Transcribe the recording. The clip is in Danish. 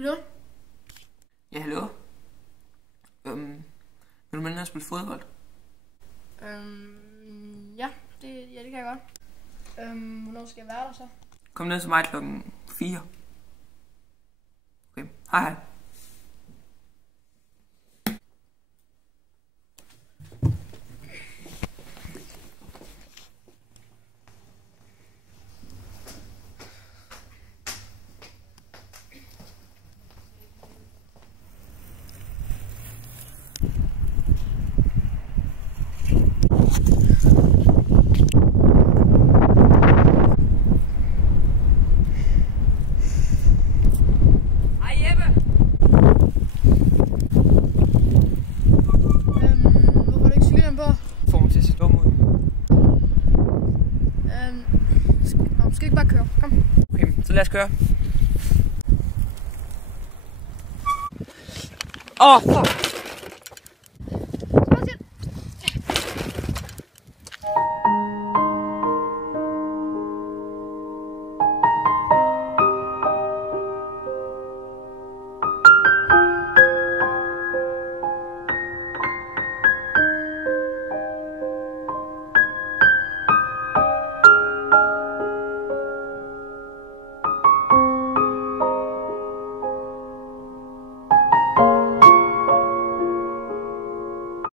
Hallo? Ja, hallo? Vil du med at spille fodbold? Ja, det kan jeg godt. Hvornår skal jeg være der så? Kom ned til mig klokken 4. Okay, hej hej. Hvorfor har du ikke cykelhjelm på? Får mig til at se dum ud. Skal ikke bare køre? Kom. Okay, så lad os køre. Fuck!